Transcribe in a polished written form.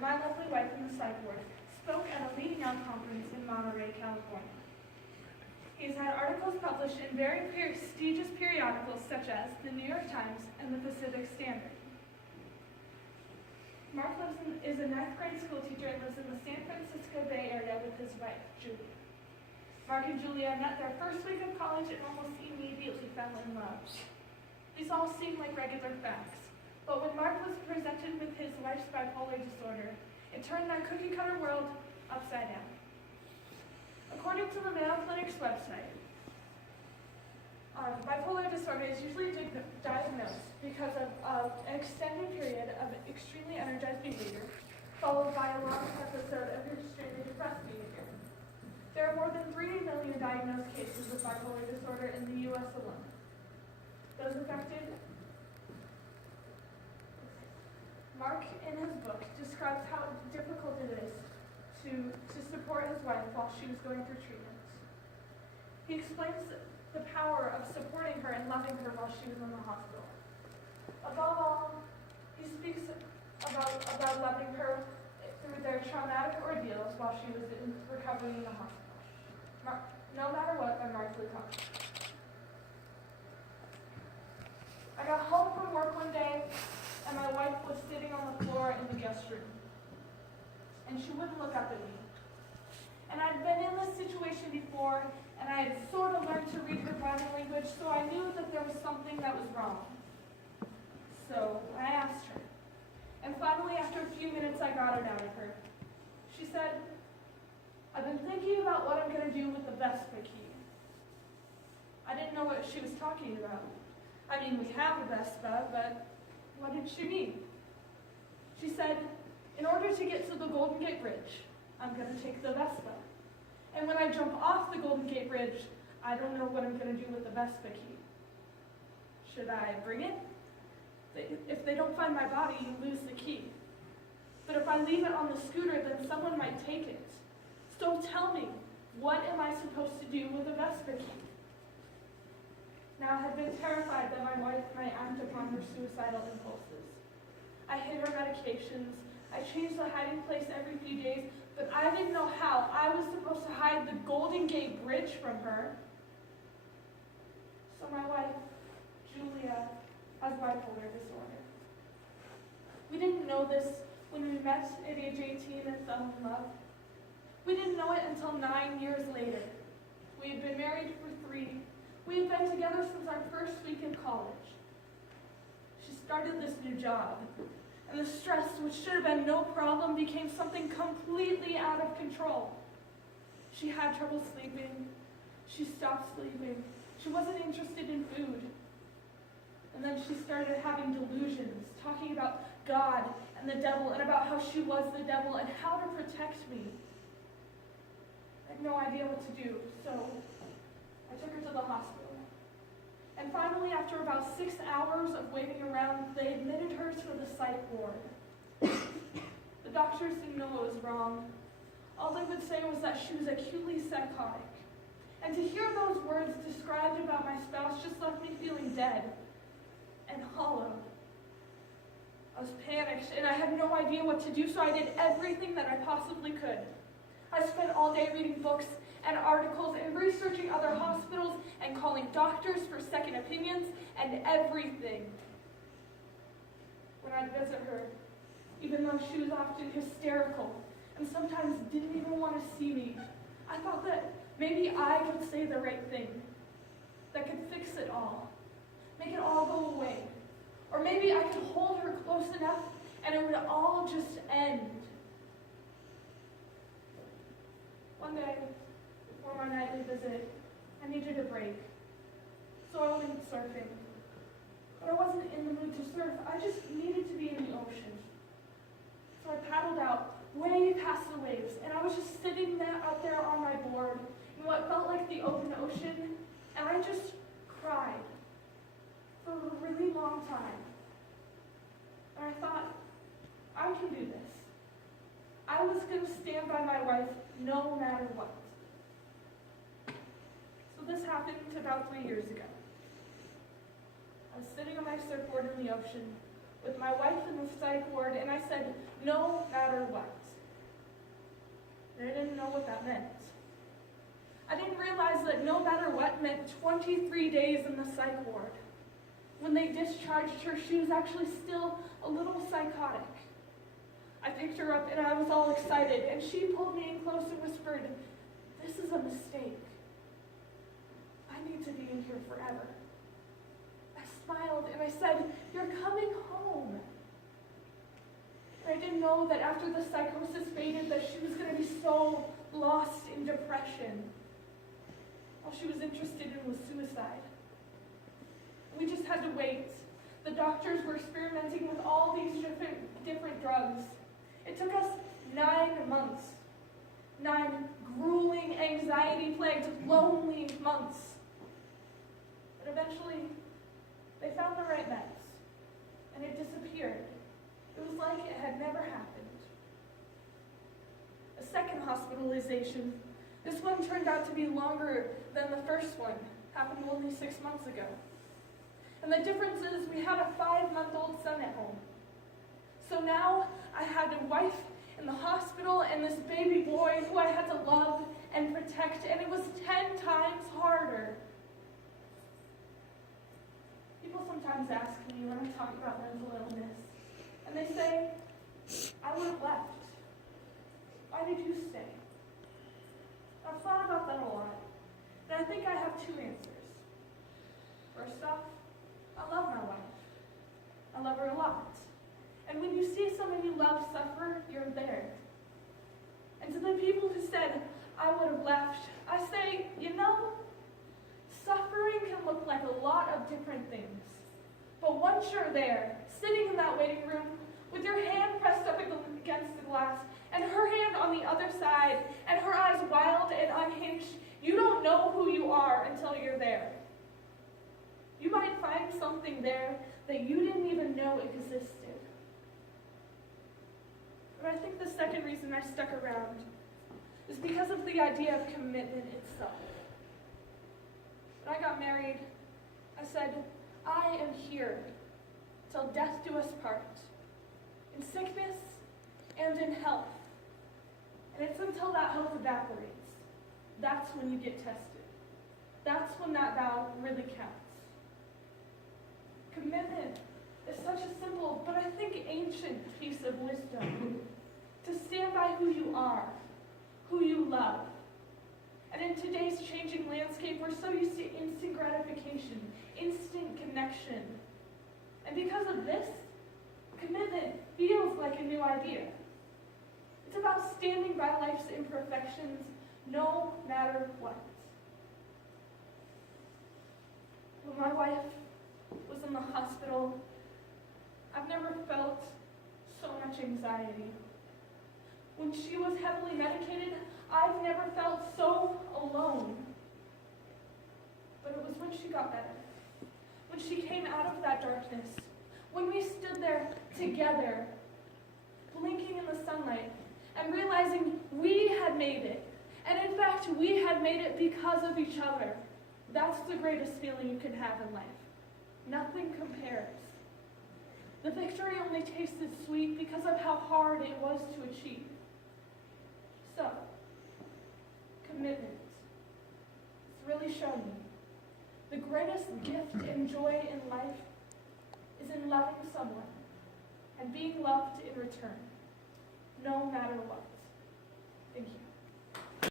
my lovely wife in the psych ward, spoke at a leading out conference in Monterey, California. He's had articles published in very prestigious periodicals such as the New York Times and the Pacific Standard. Mark is a 9th grade school teacher and lives in the San Francisco Bay Area with his wife, Julia. Mark and Julia met their first week of college and almost immediately fell in love. These all seem like regular facts, but when Mark was presented with his wife's bipolar disorder, it turned that cookie-cutter world upside down. According to the Mayo Clinic's website, bipolar disorder is usually diagnosed because of an extended period of extremely energized behavior, followed by a long episode of extremely depressed behavior. There are more than 3 million diagnosed cases of bipolar disorder in the U.S. alone. Those affected? Mark, in his book, describes how difficult it is to support his wife while she was going through treatment. He explains the power of supporting her and loving her while she was in the hospital. Above all, he speaks about loving her through their traumatic ordeals while she was in recovery in the hospital. No matter what, by Mark Lucas. I got home from work one day, and my wife was sitting on the floor in the guest room. And she wouldn't look up at me. And I'd been in this situation before, and I had sort of learned to read her body language, so I knew that there was something that was wrong. So I asked her. And finally, after a few minutes, I got it out of her. She said, "I've been thinking about what I'm going to do with the Vespa key." I didn't know what she was talking about. I mean, we have a Vespa, but what did she mean? She said, "In order to get to the Golden Gate Bridge, I'm going to take the Vespa. And when I jump off the Golden Gate Bridge, I don't know what I'm going to do with the Vespa key. Should I bring it? If they don't find my body, you lose the key. But if I leave it on the scooter, then someone might take it. So tell me, what am I supposed to do with the Vespa key?" Now, I had been terrified that my wife might act upon her suicidal impulses. I hid her medications. I changed the hiding place every few days, but I didn't know how I was supposed to hide the Golden Gate Bridge from her. So my wife, Julia, has bipolar disorder. We didn't know this when we met at age 18 and fell in love. We didn't know it until 9 years later. We had been married for 3. We had been together since our first week in college. She started this new job, and the stress, which should have been no problem, became something completely out of control. She had trouble sleeping. She stopped sleeping. She wasn't interested in food. And then she started having delusions, talking about God and the devil, and about how she was the devil and how to protect me. I had no idea what to do, so I took her to the hospital. And finally, after about 6 hours of waiting around, they admitted her to the psych ward. The doctors didn't know what was wrong. All they would say was that she was acutely psychotic. And to hear those words described about my spouse just left me feeling dead and hollow. I was panicked, and I had no idea what to do, so I did everything that I possibly could. I spent all day reading books and articles and researching other hospitals and calling doctors for second opinions and everything. When I'd visit her, even though she was often hysterical and sometimes didn't even want to see me, I thought that maybe I could say the right thing that could fix it all, make it all go away. Or maybe I could hold her close enough and it would all just end. One day, before my nightly visit, I needed a break. So I went surfing. But I wasn't in the mood to surf. I just needed to be in the ocean. So I paddled out, way past the waves, and I was just sitting out there on my board in what felt like the open ocean, and I just cried for a really long time. And I thought, I can do this. I was going to stand by my wife no matter what. So this happened about 3 years ago. I was sitting on my surfboard in the ocean with my wife in the psych ward, and I said, no matter what. what. And I didn't know what that meant. I didn't realize that no matter what meant 23 days in the psych ward. When they discharged her, she was actually still a little psychotic. I picked her up and I was all excited, and she pulled me in close and whispered, "This is a mistake. I need to be in here forever." I smiled and I said, "You're coming home." I didn't know that after the psychosis faded that she was going to be so lost in depression. All she was interested in was suicide. We just had to wait. The doctors were experimenting with all these different drugs. It took us 9 months. 9 grueling, anxiety-plagued, lonely months. But eventually, they found the right meds, and it disappeared. It was like it had never happened. A second hospitalization. This one turned out to be longer than the first one. Happened only 6 months ago. And the difference is we had a 5-month-old son at home. So now I had a wife in the hospital and this baby boy who I had to love and protect, and it was 10 times harder. People sometimes ask me when I talk about mental illness, and they say, "I would have left. Why did you stay?" I've thought about that a lot, and I think I have 2 answers. First off, I love my wife. I love her a lot. And when you see someone you love suffer, you're there. And to the people who said, "I would have left," I say, suffering can look like a lot of different things. But once you're there, sitting in that waiting room, with your hand pressed up against the glass, and her hand on the other side, and her eyes wild and unhinged, you don't know who you are until you're there. You might find something there that you didn't even know existed. But I think the second reason I stuck around is because of the idea of commitment itself. When I got married, I said, "I am here till death do us part, in sickness and in health." And it's until that health evaporates, that's when you get tested. That's when that vow really counts. Commitment is such a simple, but I think ancient piece of wisdom. To stand by who you are, who you love. And in today's changing landscape, we're so used to instant gratification, instant connection. And because of this, commitment feels like a new idea. It's about standing by life's imperfections, no matter what. When my wife was in the hospital, I've never felt so much anxiety. When she was heavily medicated, I've never felt so alone. But it was when she got better, when she came out of that darkness, when we stood there together, blinking in the sunlight, and realizing we had made it. And in fact, we had made it because of each other. That's the greatest feeling you can have in life. Nothing compares. The victory only tasted sweet because of how hard it was to achieve. So, commitment. It's really shown me. The greatest gift and joy in life is in loving someone and being loved in return, no matter what.